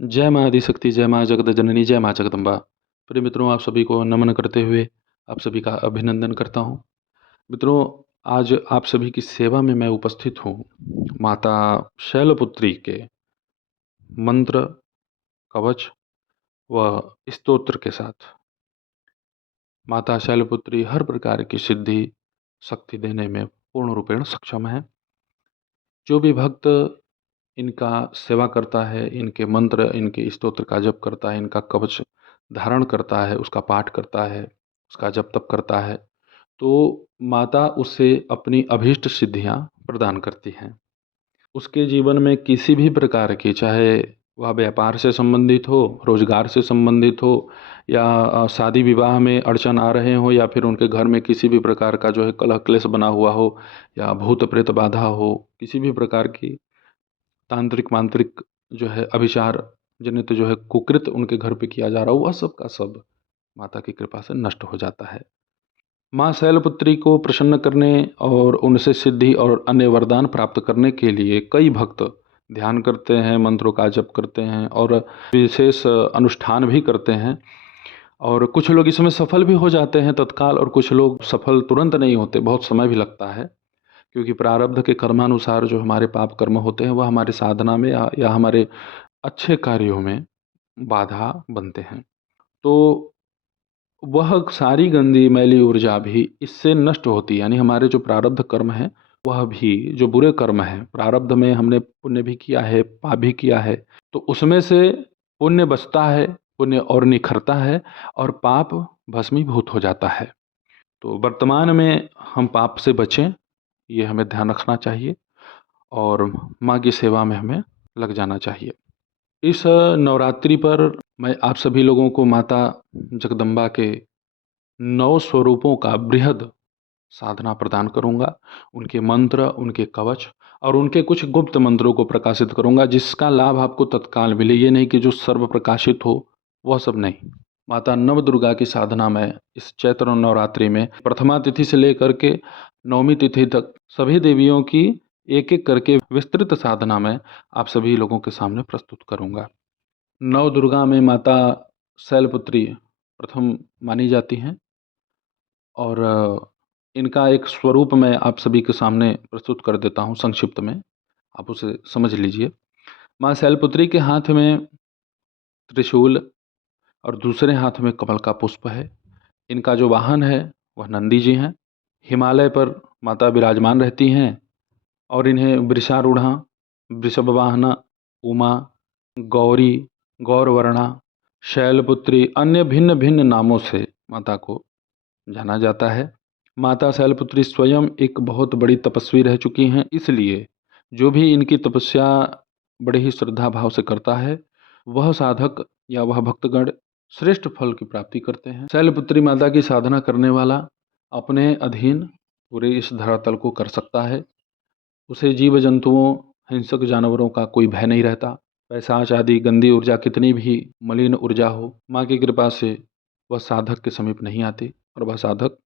जय माँ आदिशक्ति, जय माँ जगत जननी, जय माँ जगदम्बा। प्रिय मित्रों, आप सभी को नमन करते हुए आप सभी का अभिनंदन करता हूँ। मित्रों, आज आप सभी की सेवा में मैं उपस्थित हूँ माता शैलपुत्री के मंत्र, कवच व स्तोत्र के साथ। माता शैलपुत्री हर प्रकार की सिद्धि, शक्ति देने में पूर्ण रूपेण सक्षम है। जो भी भक्त इनका सेवा करता है, इनके मंत्र, इनके स्तोत्र का जप करता है, इनका कवच धारण करता है, उसका पाठ करता है, उसका जप तप करता है, तो माता उसे अपनी अभीष्ट सिद्धियां प्रदान करती हैं। उसके जीवन में किसी भी प्रकार की, चाहे वह व्यापार से संबंधित हो, रोजगार से संबंधित हो, या शादी विवाह में अड़चन आ रहे हो, या फिर उनके घर में किसी भी प्रकार का जो है कलह क्लेश बना हुआ हो, या भूत प्रेत बाधा हो, किसी भी प्रकार की तांत्रिक मांत्रिक जो है अभिचार जनित जो है कुकृत उनके घर पे किया जा रहा हो, वह सब का सब माता की कृपा से नष्ट हो जाता है। माँ शैलपुत्री को प्रसन्न करने और उनसे सिद्धि और अन्य वरदान प्राप्त करने के लिए कई भक्त ध्यान करते हैं, मंत्रों का जप करते हैं और विशेष अनुष्ठान भी करते हैं। और कुछ लोग इसमें सफल भी हो जाते हैं तत्काल, और कुछ लोग सफल तुरंत नहीं होते, बहुत समय भी लगता है। क्योंकि प्रारब्ध के कर्मानुसार जो हमारे पाप कर्म होते हैं वह हमारे साधना में या हमारे अच्छे कार्यों में बाधा बनते हैं। तो वह सारी गंदी मैली ऊर्जा भी इससे नष्ट होती है। यानी हमारे जो प्रारब्ध कर्म है, वह भी जो बुरे कर्म है, प्रारब्ध में हमने पुण्य भी किया है, पाप भी किया है, तो उसमें से पुण्य बचता है, पुण्य और निखरता है, और पाप भस्मीभूत हो जाता है। तो वर्तमान में हम पाप से बचें, ये हमें ध्यान रखना चाहिए, और माँ की सेवा में हमें लग जाना चाहिए। इस नवरात्रि पर मैं आप सभी लोगों को माता जगदम्बा के 9 स्वरूपों का बृहद साधना प्रदान करूंगा। उनके मंत्र, उनके कवच और उनके कुछ गुप्त मंत्रों को प्रकाशित करूंगा, जिसका लाभ आपको तत्काल मिले। ये नहीं कि जो सर्व प्रकाशित हो, वह सब नहीं। माता नव दुर्गा की साधना में इस चैत्र नवरात्रि में प्रथमा तिथि से लेकर के नवमी तिथि तक सभी देवियों की एक एक करके विस्तृत साधना में आप सभी लोगों के सामने प्रस्तुत करूंगा। नव दुर्गा में माता शैलपुत्री प्रथम मानी जाती हैं, और इनका एक स्वरूप मैं आप सभी के सामने प्रस्तुत कर देता हूँ संक्षिप्त में, आप उसे समझ लीजिए। माँ शैलपुत्री के हाथ में त्रिशूल और दूसरे हाथ में कमल का पुष्प है। इनका जो वाहन है वह नंदी जी हैं। हिमालय पर माता विराजमान रहती हैं, और इन्हें वृषारूढ़ा, वृषभवाहना, उमा, गौरी, गौरवर्णा, शैलपुत्री, अन्य भिन्न भिन्न नामों से माता को जाना जाता है। माता शैलपुत्री स्वयं एक बहुत बड़ी तपस्वी रह चुकी हैं, इसलिए जो भी इनकी तपस्या बड़े ही श्रद्धा भाव से करता है, वह साधक या वह भक्तगण श्रेष्ठ फल की प्राप्ति करते हैं। शैलपुत्री माता की साधना करने वाला अपने अधीन पूरे इस धरातल को कर सकता है। उसे जीव जंतुओं, हिंसक जानवरों का कोई भय नहीं रहता। पैशाच आदि गंदी ऊर्जा, कितनी भी मलिन ऊर्जा हो, माँ की कृपा से वह साधक के समीप नहीं आती, और वह साधक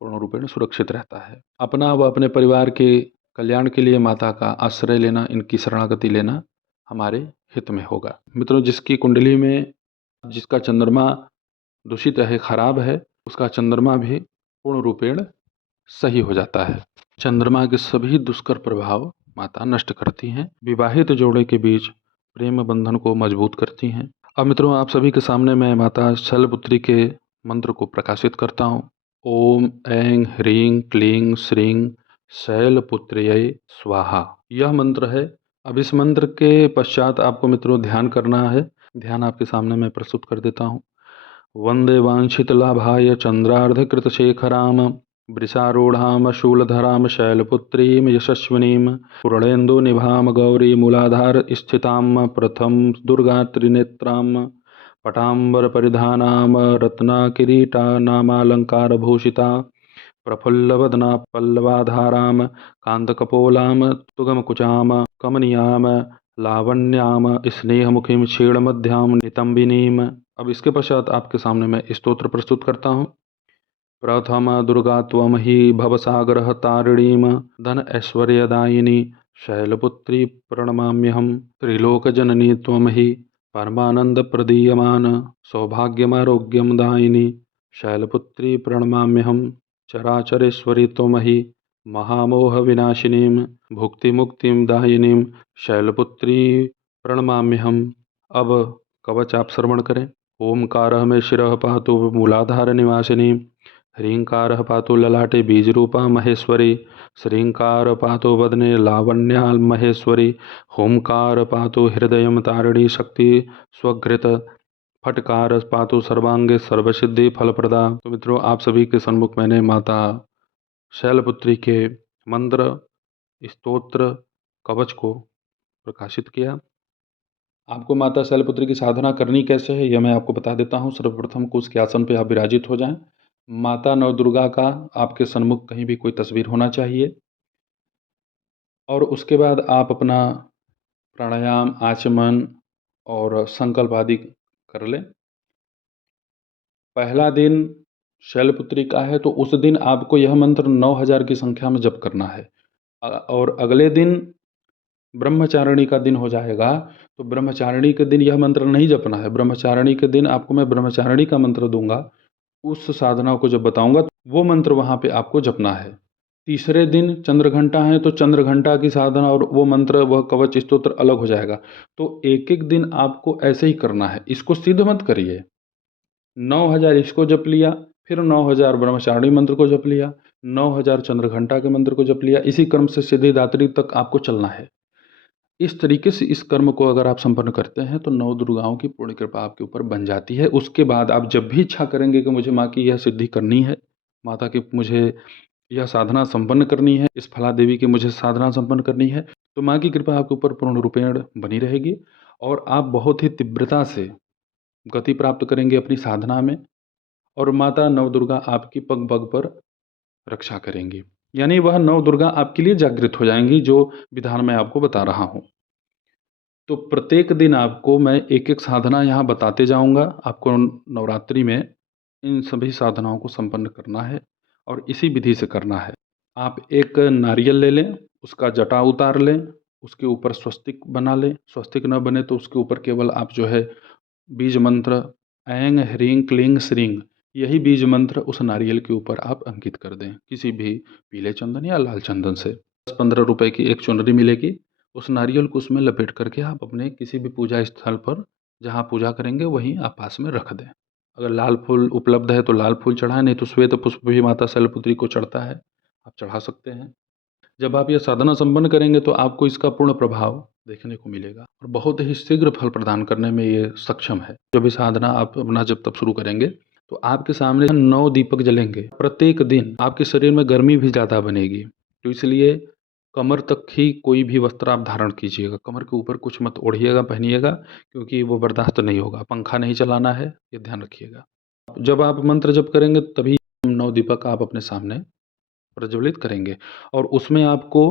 पूर्ण रूपेण सुरक्षित रहता है। अपना व अपने परिवार के कल्याण के लिए माता का आश्रय लेना, इनकी शरणागति लेना हमारे हित में होगा। मित्रों, जिसकी कुंडली में जिसका चंद्रमा दूषित है, खराब है, उसका चंद्रमा भी पूर्ण रूपेण सही हो जाता है। चंद्रमा के सभी दुष्कर प्रभाव माता नष्ट करती हैं। विवाहित जोड़े के बीच प्रेम बंधन को मजबूत करती हैं। अब मित्रों, आप सभी के सामने मैं माता शैलपुत्री के मंत्र को प्रकाशित करता हूँ। ओम ऐं ह्रीं क्लीं श्रीं शैलपुत्र्यै स्वाहा, यह मंत्र है। अब इस मंत्र के पश्चात आपको मित्रों ध्यान करना है। ध्यान आपके सामने मैं प्रस्तुत कर देता हूँ। वंदे वाञ्छितलाभाय चंद्रार्धकृतशेखरां वृषारूढ़ां शूलधरां शैलपुत्रीं यशस्विनीं पूर्णेन्दुनिभां गौरीमूलाधारस्थितां प्रथम दुर्गात्रिनेत्रां पटाम्बरपरिधानां रत्नाकिरीटानामालङ्कारभूषिता प्रफुल्लवदना पल्लवाधारां कान्तकपोलां तुगमकुचां कमनीयां लावण्यां स्नेहमुखीं क्षीणमध्यां नितंबिनीं। अब इसके पश्चात आपके सामने मैं स्तोत्र प्रस्तुत करता हूँ। प्रथम दुर्गा त्वं हि भवसागर तारिणीं धन ऐश्वर्यदायिनी शैलपुत्री प्रणमाम्यहं। त्रिलोकजननी त्वं हि परमानन्दप्रदीयमान सौभाग्यमारोग्यं दायिनी शैलपुत्री प्रणमाम्यहं चराचरेश्वरी त्वमहि महामोहविनाशिनीं भुक्तिमुक्तिं दायिनीं शैलपुत्री प्रणमाम्यहम्। अब कवच आप श्रवण करें। ओंकारः मे शिरः पातु मूलाधार निवासिनी, ह्रींकारः पातु ललाटे बीजरूपा महेश्वरी, श्रींकार पातु वदने लावण्या महेश्वरी, होमकार पातु हृदयं तारिणी शक्ति स्वघृत, फटकार पातु सर्वांगे सर्वसिद्धि फलप्रदा। तो मित्रों, आप सभी के सन्मुख मैंने माता शैलपुत्री के मंत्र, स्तोत्र, कवच को प्रकाशित किया। आपको माता शैलपुत्री की साधना करनी कैसे है यह मैं आपको बता देता हूँ। सर्वप्रथम कुश के आसन पर आप विराजित हो जाएं। माता नवदुर्गा का आपके सन्मुख कहीं भी कोई तस्वीर होना चाहिए और उसके बाद आप अपना प्राणायाम, आचमन और संकल्प आदि कर लें। पहला दिन शैलपुत्री का है तो उस दिन आपको यह मंत्र 9000 की संख्या में जप करना है। और अगले दिन ब्रह्मचारिणी का दिन हो जाएगा तो ब्रह्मचारिणी के दिन यह मंत्र नहीं जपना है। ब्रह्मचारिणी के दिन आपको मैं ब्रह्मचारिणी का मंत्र दूंगा, उस साधना को जब बताऊंगा वो मंत्र वहाँ पे आपको जपना है। तीसरे दिन चंद्रघंटा है तो चंद्रघंटा की साधना और वो मंत्र, वह कवच स्तोत्र अलग हो जाएगा। तो एक एक दिन आपको ऐसे ही करना है। इसको सिद्ध मत करिए। 9000 इसको जप लिया, फिर 9000 ब्रह्मचारिणी मंत्र को जप लिया, 9000 चंद्रघंटा के मंत्र को जप लिया। इसी क्रम से सिद्धिदात्री तक आपको चलना है। इस तरीके से इस कर्म को अगर आप संपन्न करते हैं तो नौ दुर्गाओं की पूर्ण कृपा आपके ऊपर बन जाती है। उसके बाद आप जब भी इच्छा करेंगे कि मुझे माँ की यह सिद्धि करनी है, माता की मुझे यह साधना संपन्न करनी है, इस फला देवी की मुझे साधना संपन्न करनी है, तो माँ की कृपा आपके ऊपर पूर्ण रूपेण बनी रहेगी और आप बहुत ही तीव्रता से गति प्राप्त करेंगे अपनी साधना में और माता नवदुर्गा आपकी पग पग पर रक्षा करेंगी। यानी वह नव दुर्गा आपके लिए जागृत हो जाएंगी, जो विधान मैं आपको बता रहा हूँ। तो प्रत्येक दिन आपको मैं एक एक साधना यहाँ बताते जाऊँगा। आपको नवरात्रि में इन सभी साधनाओं को संपन्न करना है और इसी विधि से करना है। आप एक नारियल ले लें, उसका जटा उतार लें, उसके ऊपर स्वस्तिक बना लें। स्वस्तिक न बने तो उसके ऊपर केवल आप जो है बीज मंत्र ऐंग ह्रीं क्लीं श्रीं, यही बीज मंत्र उस नारियल के ऊपर आप अंकित कर दें किसी भी पीले चंदन या लाल चंदन से। 10-15 रुपए की एक चुनरी मिलेगी, उस नारियल को उसमें लपेट करके आप अपने किसी भी पूजा स्थल पर जहाँ पूजा करेंगे वहीं आप पास में रख दें। अगर लाल फूल उपलब्ध है तो लाल फूल चढ़ाएं, नहीं तो श्वेत पुष्प भी माता शैलपुत्री को चढ़ता है, आप चढ़ा सकते हैं। जब आप यह साधना संपन्न करेंगे तो आपको इसका पूर्ण प्रभाव देखने को मिलेगा और बहुत ही शीघ्र फल प्रदान करने में ये सक्षम है। जब भी साधना आप अपना जब तब शुरू करेंगे तो आपके सामने 9 दीपक जलेंगे। प्रत्येक दिन आपके शरीर में गर्मी भी ज़्यादा बनेगी, तो इसलिए कमर तक ही कोई भी वस्त्र आप धारण कीजिएगा। कमर के ऊपर कुछ मत ओढ़िएगा, पहनिएगा, क्योंकि वो बर्दाश्त नहीं होगा। पंखा नहीं चलाना है, ये ध्यान रखिएगा। जब आप मंत्र जप करेंगे तभी 9 दीपक आप अपने सामने प्रज्वलित करेंगे और उसमें आपको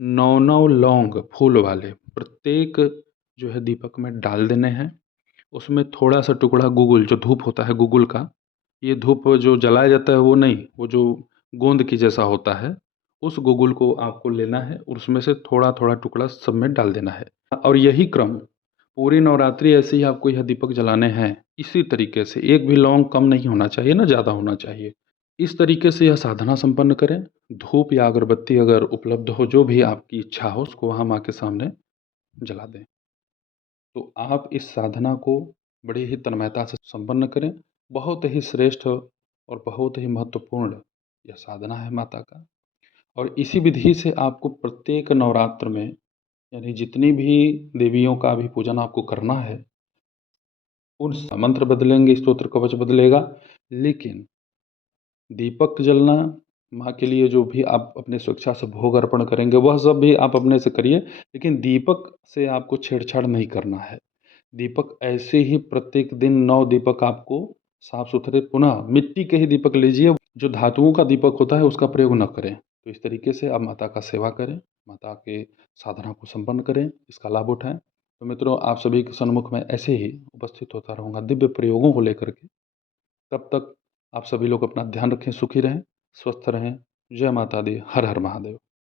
9 लौंग फूल वाले प्रत्येक जो है दीपक में डाल देने हैं। उसमें थोड़ा सा टुकड़ा गूगल, जो धूप होता है गूगल का, ये धूप जो जलाया जाता है वो नहीं, वो जो गोंद की जैसा होता है, उस गूगल को आपको लेना है और उसमें से थोड़ा थोड़ा टुकड़ा सब में डाल देना है। और यही क्रम पूरी नवरात्रि ऐसे ही आपको यह दीपक जलाने हैं। इसी तरीके से एक भी लौंग कम नहीं होना चाहिए, ना ज़्यादा होना चाहिए। इस तरीके से यह साधना संपन्न करें। धूप या अगरबत्ती अगर उपलब्ध हो, जो भी आपकी इच्छा हो, उसको वहाँ माँ के सामने जला दें। तो आप इस साधना को बड़ी ही तन्मयता से संपन्न करें। बहुत ही श्रेष्ठ और बहुत ही महत्वपूर्ण यह साधना है माता का। और इसी विधि से आपको प्रत्येक नवरात्र में, यानी जितनी भी देवियों का भी पूजन आपको करना है, उन मंत्र बदलेंगे, स्तोत्र कवच बदलेगा, लेकिन दीपक जलना, माँ के लिए जो भी आप अपने स्वेच्छा से भोग अर्पण करेंगे वह सब भी आप अपने से करिए, लेकिन दीपक से आपको छेड़छाड़ नहीं करना है। दीपक ऐसे ही प्रत्येक दिन 9 दीपक आपको साफ सुथरे, पुनः मिट्टी के ही दीपक लीजिए, जो धातुओं का दीपक होता है उसका प्रयोग न करें। तो इस तरीके से आप माता का सेवा करें, माता के साधना को संपन्न करें, इसका लाभ उठाएं। तो मित्रों, आप सभी के सन्मुख में ऐसे ही उपस्थित होता रहूँगा दिव्य प्रयोगों को लेकर के। तब तक आप सभी लोग अपना ध्यान रखें, सुखी रहें, स्वस्थ रहें। जय माता दी, हर हर महादेव।